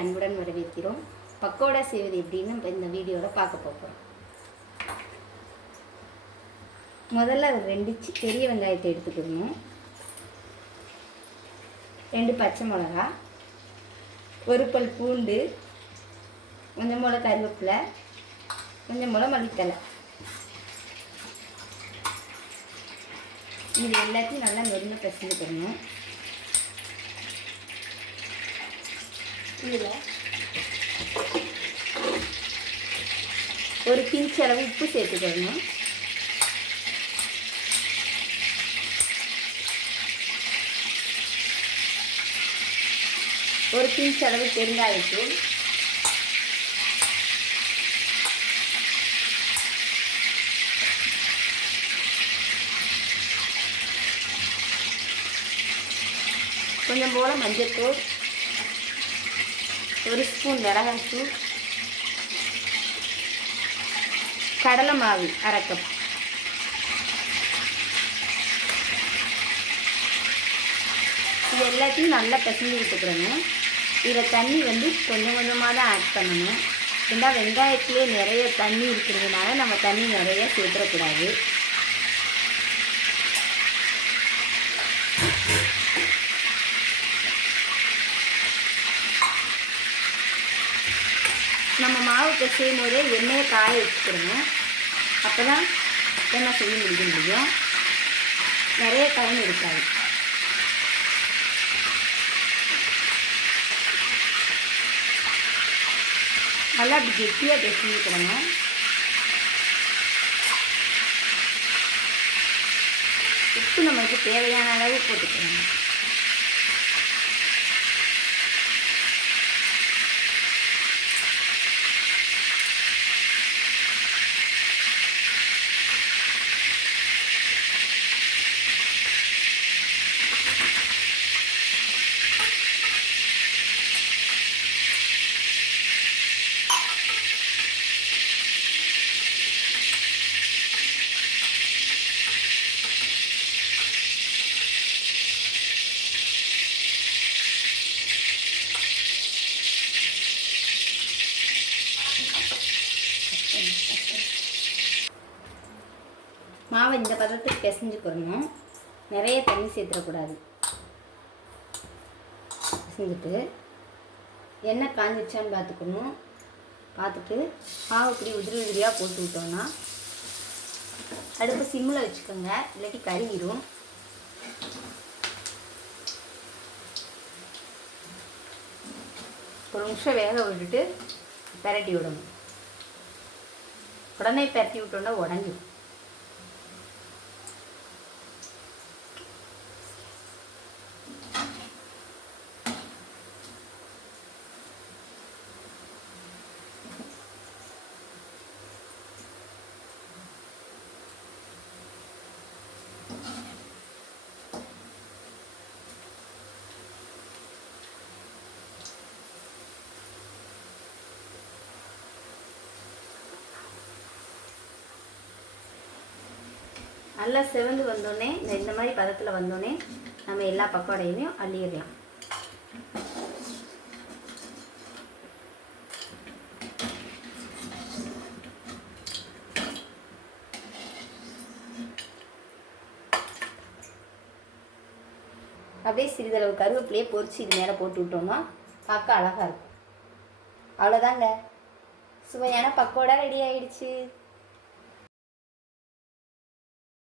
அன்புடன் வரவேற்கிறோம். பக்கோடா செய்வது எப்படின்னு இந்த வீடியோவில் பார்க்க போகிறோம். முதல்ல 2 பெரிய வெங்காயத்தை எடுத்துக்கணும், 2 பச்சை மிளகா, 1 பல் பூண்டு, கொஞ்சம் போல கருவேப்பிலை, கொஞ்சம் போல மல்லித்தலை. இது எல்லாத்தையும் நல்லா நொறுங்க பிசைஞ்சுக்கணும். இதில் ஒரு பிஞ்ச் அளவு உப்பு சேர்த்துக்கணும். ஒரு பிஞ்ச் அளவு பெருங்காயத்தூள், கொஞ்சம் போல மஞ்சள்தூள், 1 ஸ்பூன் மிளகாய்த்தூள், கடலை மாவு 1/2 கப். இது எல்லாத்தையும் நல்லா பிசைஞ்சு விட்டுக்கிறணும். இதில் தண்ணி கொஞ்சம் கொஞ்சமாக தான் ஆட் பண்ணணும். ஏன்னா வெங்காயத்திலே நிறைய தண்ணி இருக்கிறதுனால நம்ம தண்ணி நிறைய சேர்த்துடக்கூடாது. நம்ம மாவு பிசையும் போதே எண்ணெயை காய வச்சுக்கிறோம். அப்போ தான் எண்ணெய் செய்ய முடியும். நிறைய டைம் இருக்காது. நல்லா அப்படி கெட்டியாக பிசைஞ்சுக்கிறோம். உப்பு நம்மளுக்கு தேவையான அளவு போட்டுக்கிறோம். மாவை இந்த பதத்துக்கு பிசைஞ்சுக்கிறணும். நிறைய தண்ணி சேர்த்துடக்கூடாது. பிசைஞ்சிட்டு எண்ணெய் காஞ்சிடுச்சான்னு பார்த்துக்கணும். பார்த்துட்டு மாவு இப்படி உதிரி உதிரியாக போட்டு விட்டோன்னா அடுப்பு சிம்மில் வச்சுக்கோங்க, இல்லாட்டி கருகிரும். ஒரு நிமிஷம் வேக விட்டுட்டு பெரட்டி விடணும். உடனே பெரட்டி விட்டோன்னா உடஞ்சிடும். நல்லா செவந்து வந்தோடனே இந்த மாதிரி பதத்தில் வந்தோடனே நம்ம எல்லா பக்கோடையுமே அள்ளிடலாம். அப்படியே சிறிதளவு கருவேப்பிலையே பொரிச்சு இது மேலே போட்டு விட்டோம்னா பார்க்க அழகாக இருக்கும். அவ்வளோதாங்க, சுவையான பக்கோடா ரெடி ஆயிடுச்சு.